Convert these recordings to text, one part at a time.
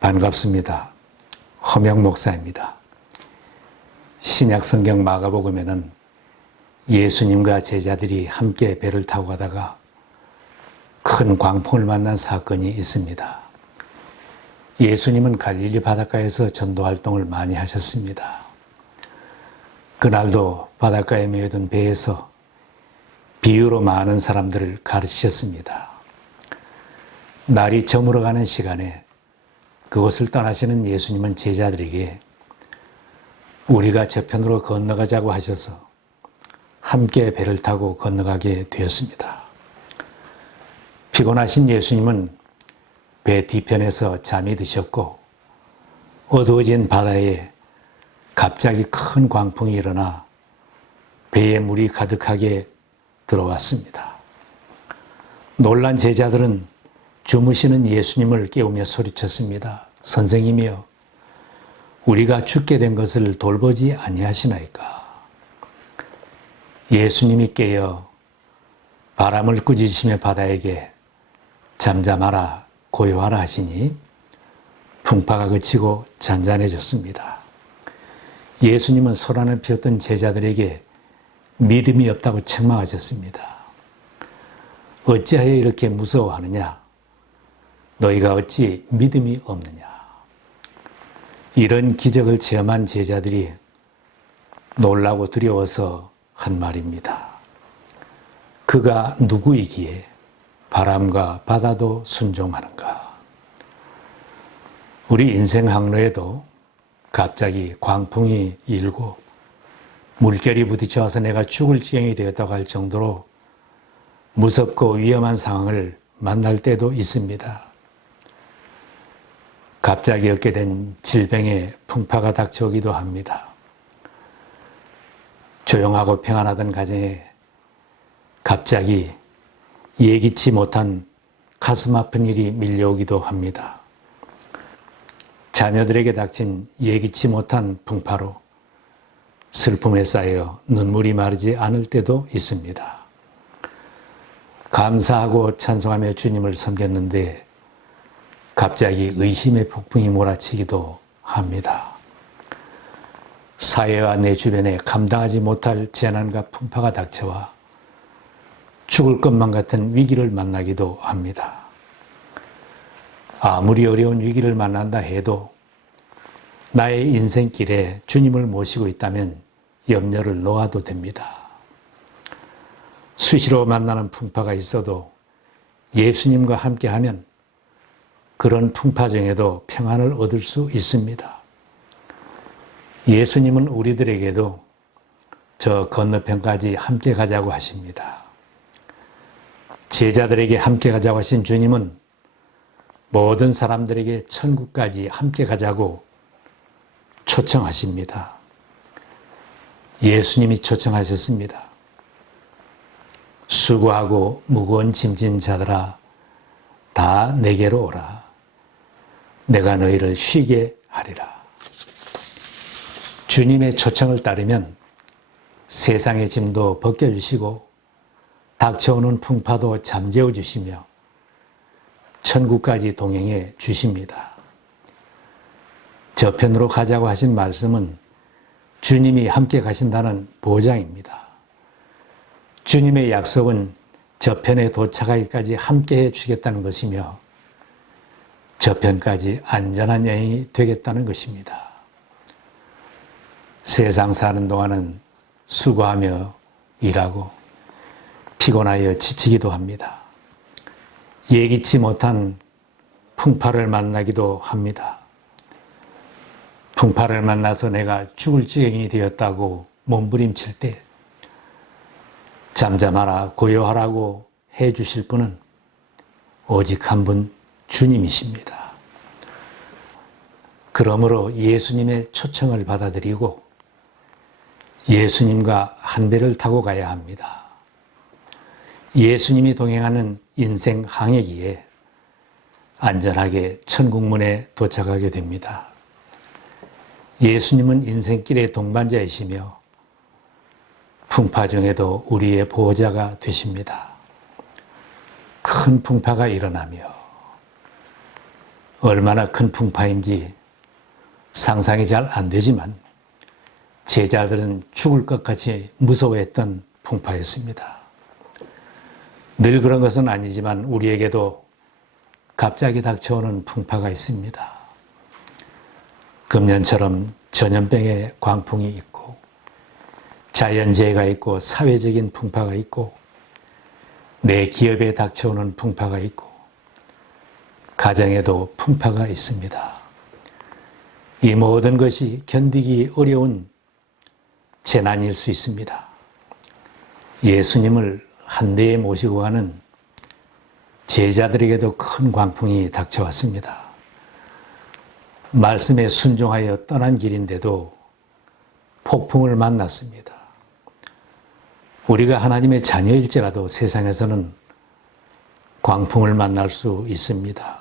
반갑습니다. 허명 목사입니다. 신약 성경 마가복음에는 예수님과 제자들이 함께 배를 타고 가다가 큰 광풍을 만난 사건이 있습니다. 예수님은 갈릴리 바닷가에서 전도 활동을 많이 하셨습니다. 그날도 바닷가에 메어든 배에서 비유로 많은 사람들을 가르치셨습니다. 날이 저물어가는 시간에 그곳을 떠나시는 예수님은 제자들에게 우리가 저편으로 건너가자고 하셔서 함께 배를 타고 건너가게 되었습니다. 피곤하신 예수님은 배 뒤편에서 잠이 드셨고 어두워진 바다에 갑자기 큰 광풍이 일어나 배에 물이 가득하게 들어왔습니다. 놀란 제자들은 주무시는 예수님을 깨우며 소리쳤습니다. 선생님이여, 우리가 죽게 된 것을 돌보지 아니하시나이까? 예수님이 깨어 바람을 꾸짖으시며 바다에게 잠잠하라, 고요하라 하시니 풍파가 그치고 잔잔해졌습니다. 예수님은 소란을 피웠던 제자들에게 믿음이 없다고 책망하셨습니다. 어찌하여 이렇게 무서워하느냐? 너희가 어찌 믿음이 없느냐? 이런 기적을 체험한 제자들이 놀라고 두려워서 한 말입니다. 그가 누구이기에 바람과 바다도 순종하는가? 우리 인생 항로에도 갑자기 광풍이 일고 물결이 부딪혀서 내가 죽을 지경이 되었다고 할 정도로 무섭고 위험한 상황을 만날 때도 있습니다. 갑자기 얻게 된 질병의 풍파가 닥쳐오기도 합니다. 조용하고 평안하던 가정에 갑자기 예기치 못한 가슴 아픈 일이 밀려오기도 합니다. 자녀들에게 닥친 예기치 못한 풍파로 슬픔에 쌓여 눈물이 마르지 않을 때도 있습니다. 감사하고 찬송하며 주님을 섬겼는데 갑자기 의심의 폭풍이 몰아치기도 합니다. 사회와 내 주변에 감당하지 못할 재난과 풍파가 닥쳐와 죽을 것만 같은 위기를 만나기도 합니다. 아무리 어려운 위기를 만난다 해도 나의 인생길에 주님을 모시고 있다면 염려를 놓아도 됩니다. 수시로 만나는 풍파가 있어도 예수님과 함께하면 그런 풍파 중에도 평안을 얻을 수 있습니다. 예수님은 우리들에게도 저 건너편까지 함께 가자고 하십니다. 제자들에게 함께 가자고 하신 주님은 모든 사람들에게 천국까지 함께 가자고 초청하십니다. 예수님이 초청하셨습니다. 수고하고 무거운 짐진 자들아, 다 내게로 오라. 내가 너희를 쉬게 하리라. 주님의 초청을 따르면 세상의 짐도 벗겨주시고 닥쳐오는 풍파도 잠재워 주시며 천국까지 동행해 주십니다. 저편으로 가자고 하신 말씀은 주님이 함께 가신다는 보장입니다. 주님의 약속은 저편에 도착하기까지 함께 해 주겠다는 것이며 저편까지 안전한 여행이 되겠다는 것입니다. 세상 사는 동안은 수고하며 일하고 피곤하여 지치기도 합니다. 예기치 못한 풍파를 만나기도 합니다. 풍파를 만나서 내가 죽을 지경이 되었다고 몸부림칠 때 잠잠하라, 고요하라고 해 주실 분은 오직 한 분 주님이십니다. 그러므로 예수님의 초청을 받아들이고 예수님과 한 배를 타고 가야 합니다. 예수님이 동행하는 인생 항해기에 안전하게 천국문에 도착하게 됩니다. 예수님은 인생길의 동반자이시며 풍파 중에도 우리의 보호자가 되십니다. 큰 풍파가 일어나며 얼마나 큰 풍파인지 상상이 잘 안 되지만 제자들은 죽을 것 같이 무서워했던 풍파였습니다. 늘 그런 것은 아니지만 우리에게도 갑자기 닥쳐오는 풍파가 있습니다. 금년처럼 전염병의 광풍이 있고 자연재해가 있고 사회적인 풍파가 있고 내 기업에 닥쳐오는 풍파가 있고 가정에도 풍파가 있습니다. 이 모든 것이 견디기 어려운 재난일 수 있습니다. 예수님을 한 대에 모시고 가는 제자들에게도 큰 광풍이 닥쳐왔습니다. 말씀에 순종하여 떠난 길인데도 폭풍을 만났습니다. 우리가 하나님의 자녀일지라도 세상에서는 광풍을 만날 수 있습니다.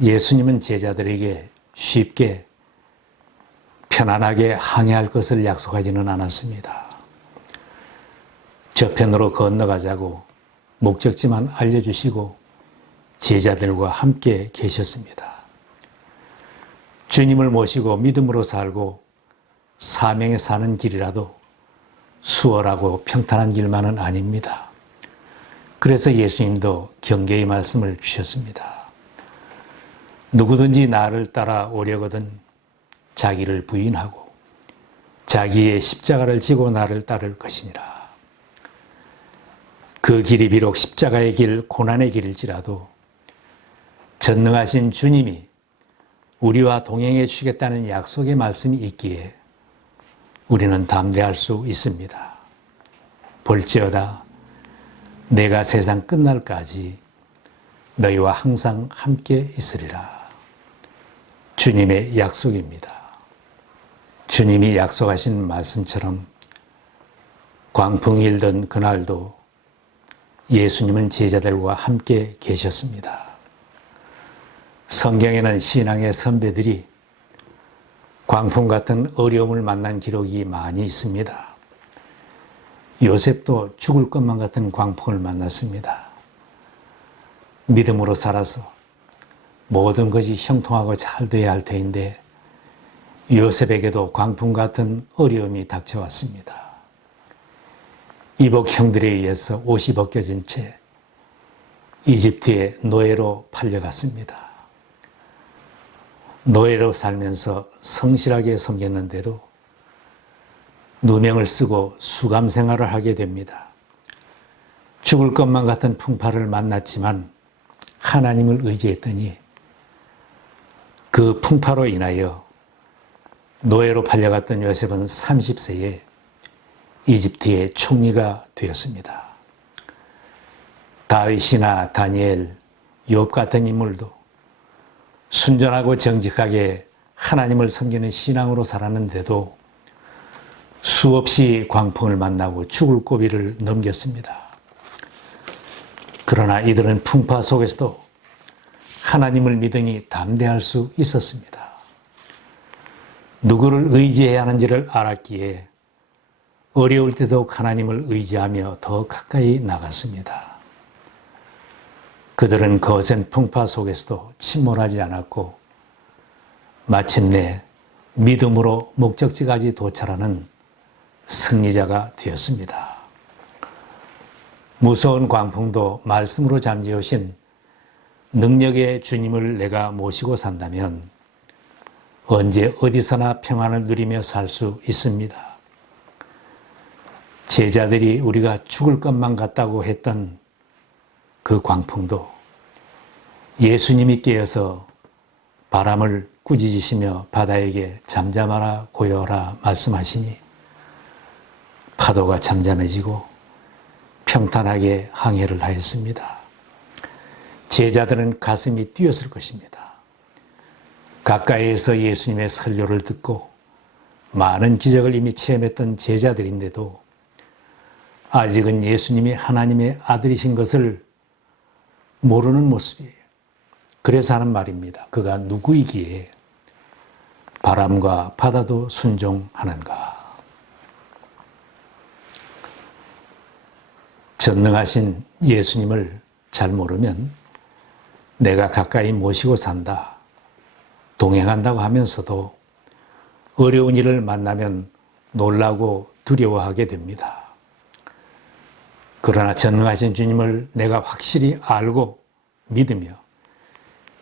예수님은 제자들에게 쉽게 편안하게 항해할 것을 약속하지는 않았습니다. 저편으로 건너가자고 목적지만 알려주시고 제자들과 함께 계셨습니다. 주님을 모시고 믿음으로 살고 사명에 사는 길이라도 수월하고 평탄한 길만은 아닙니다. 그래서 예수님도 경계의 말씀을 주셨습니다. 누구든지 나를 따라오려거든 자기를 부인하고 자기의 십자가를 지고 나를 따를 것이니라. 그 길이 비록 십자가의 길, 고난의 길일지라도 전능하신 주님이 우리와 동행해 주시겠다는 약속의 말씀이 있기에 우리는 담대할 수 있습니다. 볼지어다 내가 세상 끝날까지 너희와 항상 함께 있으리라. 주님의 약속입니다. 주님이 약속하신 말씀처럼 광풍이 일던 그날도 예수님은 제자들과 함께 계셨습니다. 성경에는 신앙의 선배들이 광풍 같은 어려움을 만난 기록이 많이 있습니다. 요셉도 죽을 것만 같은 광풍을 만났습니다. 믿음으로 살아서 모든 것이 형통하고 잘 돼야 할 터인데 요셉에게도 광풍 같은 어려움이 닥쳐왔습니다. 이복 형들에 의해서 옷이 벗겨진 채 이집트의 노예로 팔려갔습니다. 노예로 살면서 성실하게 섬겼는데도 누명을 쓰고 수감 생활을 하게 됩니다. 죽을 것만 같은 풍파를 만났지만 하나님을 의지했더니 그 풍파로 인하여 노예로 팔려갔던 요셉은 30세에 이집트의 총리가 되었습니다. 다윗이나 다니엘, 욥 같은 인물도 순전하고 정직하게 하나님을 섬기는 신앙으로 살았는데도 수없이 광풍을 만나고 죽을 고비를 넘겼습니다. 그러나 이들은 풍파 속에서도 하나님을 믿으니 담대할 수 있었습니다. 누구를 의지해야 하는지를 알았기에 어려울 때도 하나님을 의지하며 더 가까이 나갔습니다. 그들은 거센 풍파 속에서도 침몰하지 않았고 마침내 믿음으로 목적지까지 도달하는 승리자가 되었습니다. 무서운 광풍도 말씀으로 잠재우신 능력의 주님을 내가 모시고 산다면 언제 어디서나 평안을 누리며 살 수 있습니다. 제자들이 우리가 죽을 것만 같다고 했던 그 광풍도 예수님이 깨어서 바람을 꾸짖으시며 바다에게 잠잠하라 고요하라 말씀하시니 파도가 잠잠해지고 평탄하게 항해를 하였습니다. 제자들은 가슴이 뛰었을 것입니다. 가까이에서 예수님의 설교를 듣고 많은 기적을 이미 체험했던 제자들인데도 아직은 예수님이 하나님의 아들이신 것을 모르는 모습이에요. 그래서 하는 말입니다. 그가 누구이기에 바람과 바다도 순종하는가. 전능하신 예수님을 잘 모르면 내가 가까이 모시고 산다, 동행한다고 하면서도 어려운 일을 만나면 놀라고 두려워하게 됩니다. 그러나 전능하신 주님을 내가 확실히 알고 믿으며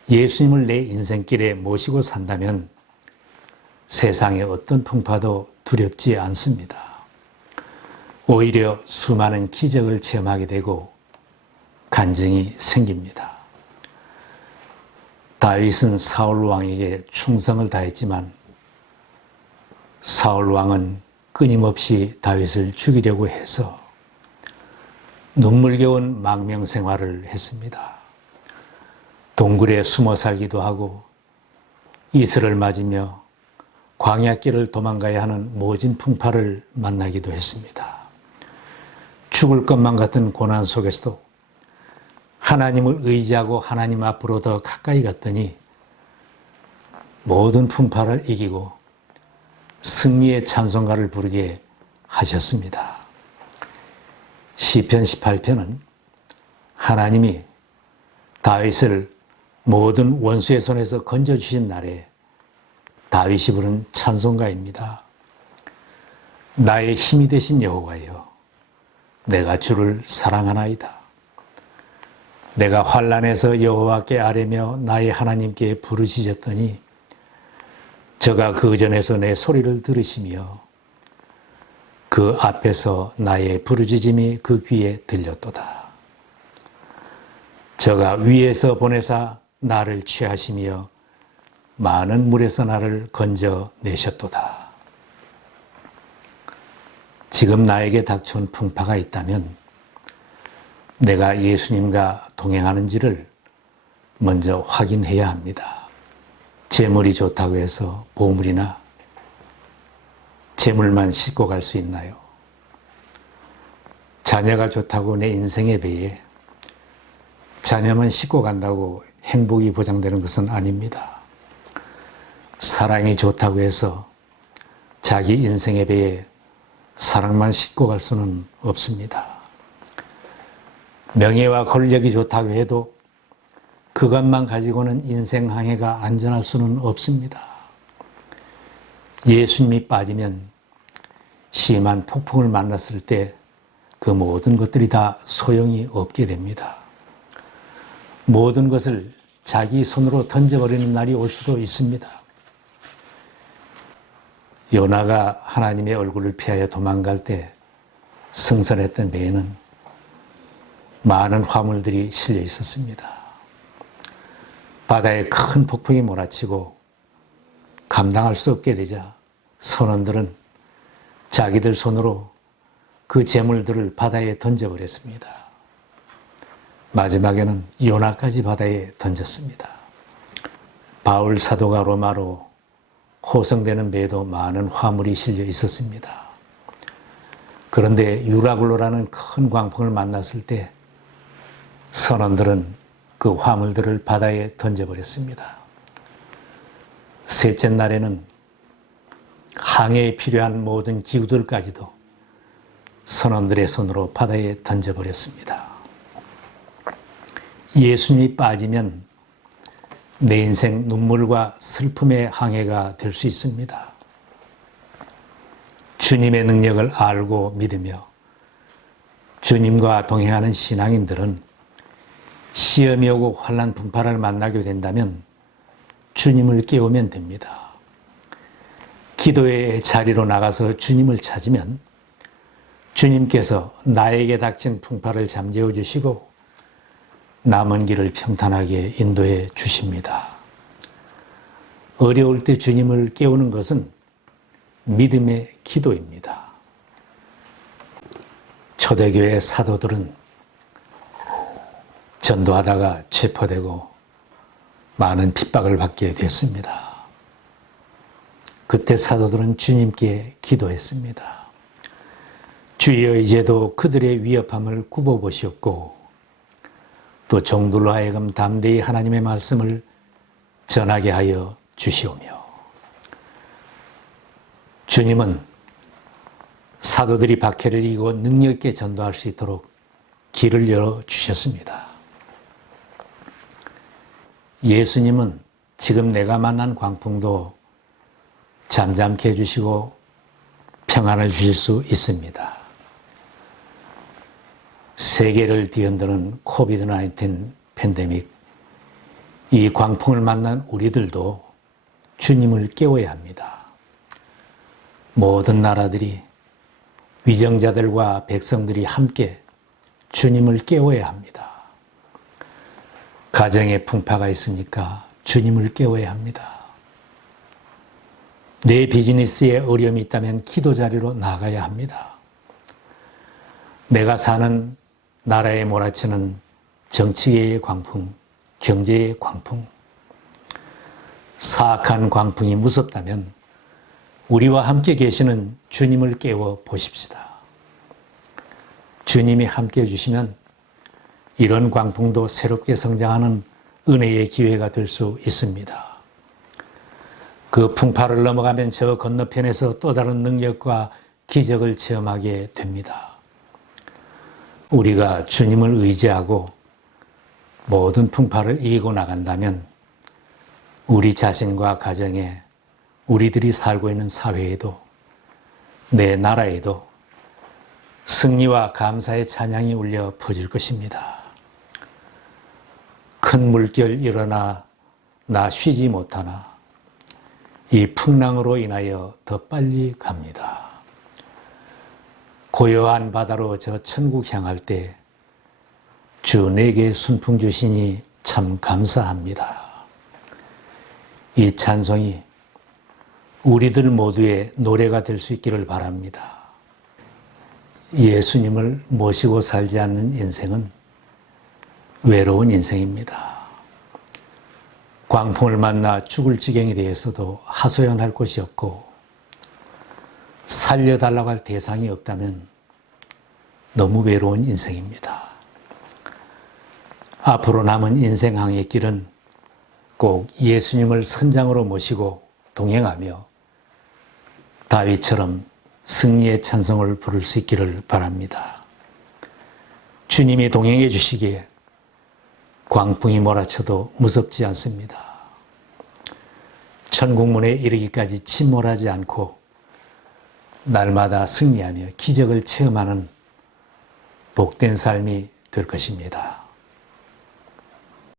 예수님을 내 인생길에 모시고 산다면 세상의 어떤 풍파도 두렵지 않습니다. 오히려 수많은 기적을 체험하게 되고 간증이 생깁니다. 다윗은 사울 왕에게 충성을 다했지만 사울 왕은 끊임없이 다윗을 죽이려고 해서 눈물겨운 망명 생활을 했습니다. 동굴에 숨어 살기도 하고 이슬을 맞으며 광야길을 도망가야 하는 모진 풍파를 만나기도 했습니다. 죽을 것만 같은 고난 속에서도 하나님을 의지하고 하나님 앞으로 더 가까이 갔더니 모든 풍파를 이기고 승리의 찬송가를 부르게 하셨습니다. 시편 18편은 하나님이 다윗을 모든 원수의 손에서 건져주신 날에 다윗이 부른 찬송가입니다. 나의 힘이 되신 여호와여, 내가 주를 사랑하나이다. 내가 환난에서 여호와께 아뢰며 나의 하나님께 부르짖었더니 저가 그 전에서 내 소리를 들으시며 그 앞에서 나의 부르짖음이 그 귀에 들렸도다. 저가 위에서 보내사 나를 취하시며 많은 물에서 나를 건져내셨도다. 지금 나에게 닥쳐온 풍파가 있다면 내가 예수님과 동행하는지를 먼저 확인해야 합니다. 재물이 좋다고 해서 보물이나 재물만 싣고 갈 수 있나요? 자녀가 좋다고 내 인생의 배에 자녀만 싣고 간다고 행복이 보장되는 것은 아닙니다. 사랑이 좋다고 해서 자기 인생의 배에 사랑만 싣고 갈 수는 없습니다. 명예와 권력이 좋다고 해도 그것만 가지고는 인생 항해가 안전할 수는 없습니다. 예수님이 빠지면 심한 폭풍을 만났을 때 그 모든 것들이 다 소용이 없게 됩니다. 모든 것을 자기 손으로 던져버리는 날이 올 수도 있습니다. 요나가 하나님의 얼굴을 피하여 도망갈 때 승선했던 배에는 많은 화물들이 실려 있었습니다. 바다에 큰 폭풍이 몰아치고 감당할 수 없게 되자 선원들은 자기들 손으로 그 재물들을 바다에 던져버렸습니다. 마지막에는 요나까지 바다에 던졌습니다. 바울 사도가 로마로 호송되는 배에도 많은 화물이 실려 있었습니다. 그런데 유라굴로라는 큰 광풍을 만났을 때 선원들은 그 화물들을 바다에 던져버렸습니다. 셋째 날에는 항해에 필요한 모든 기구들까지도 선원들의 손으로 바다에 던져버렸습니다. 예수님이 빠지면 내 인생 눈물과 슬픔의 항해가 될 수 있습니다. 주님의 능력을 알고 믿으며 주님과 동행하는 신앙인들은 시험이 오고 환난 분파를 만나게 된다면 주님을 깨우면 됩니다. 기도의 자리로 나가서 주님을 찾으면 주님께서 나에게 닥친 풍파를 잠재워 주시고 남은 길을 평탄하게 인도해 주십니다. 어려울 때 주님을 깨우는 것은 믿음의 기도입니다. 초대교회 사도들은 전도하다가 체포되고 많은 핍박을 받게 됐습니다. 그때 사도들은 주님께 기도했습니다. 주여 이제도 그들의 위협함을 굽어보시옵고 또 종들로 하여금 담대히 하나님의 말씀을 전하게 하여 주시오며 주님은 사도들이 박해를 이기고 능력 있게 전도할 수 있도록 길을 열어주셨습니다. 예수님은 지금 내가 만난 광풍도 잠잠케 해주시고 평안을 주실 수 있습니다. 세계를 뒤흔드는 코비드-19 팬데믹, 이 광풍을 만난 우리들도 주님을 깨워야 합니다. 모든 나라들이, 위정자들과 백성들이 함께 주님을 깨워야 합니다. 가정에 풍파가 있으니까 주님을 깨워야 합니다. 내 비즈니스에 어려움이 있다면 기도 자리로 나가야 합니다. 내가 사는 나라에 몰아치는 정치계의 광풍, 경제의 광풍, 사악한 광풍이 무섭다면 우리와 함께 계시는 주님을 깨워 보십시다. 주님이 함께 해주시면 이런 광풍도 새롭게 성장하는 은혜의 기회가 될 수 있습니다. 그 풍파를 넘어가면 저 건너편에서 또 다른 능력과 기적을 체험하게 됩니다. 우리가 주님을 의지하고 모든 풍파를 이기고 나간다면 우리 자신과 가정에, 우리들이 살고 있는 사회에도, 내 나라에도 승리와 감사의 찬양이 울려 퍼질 것입니다. 큰 물결 일어나 나 쉬지 못하나 이 풍랑으로 인하여 더 빨리 갑니다. 고요한 바다로 저 천국 향할 때 주 내게 순풍 주시니 참 감사합니다. 이 찬송이 우리들 모두의 노래가 될 수 있기를 바랍니다. 예수님을 모시고 살지 않는 인생은 외로운 인생입니다. 광풍을 만나 죽을 지경이 되어서도 하소연할 곳이 없고 살려달라고 할 대상이 없다면 너무 외로운 인생입니다. 앞으로 남은 인생 항해길은 꼭 예수님을 선장으로 모시고 동행하며 다윗처럼 승리의 찬송을 부를 수 있기를 바랍니다. 주님이 동행해 주시기에 광풍이 몰아쳐도 무섭지 않습니다. 천국문에 이르기까지 침몰하지 않고 날마다 승리하며 기적을 체험하는 복된 삶이 될 것입니다.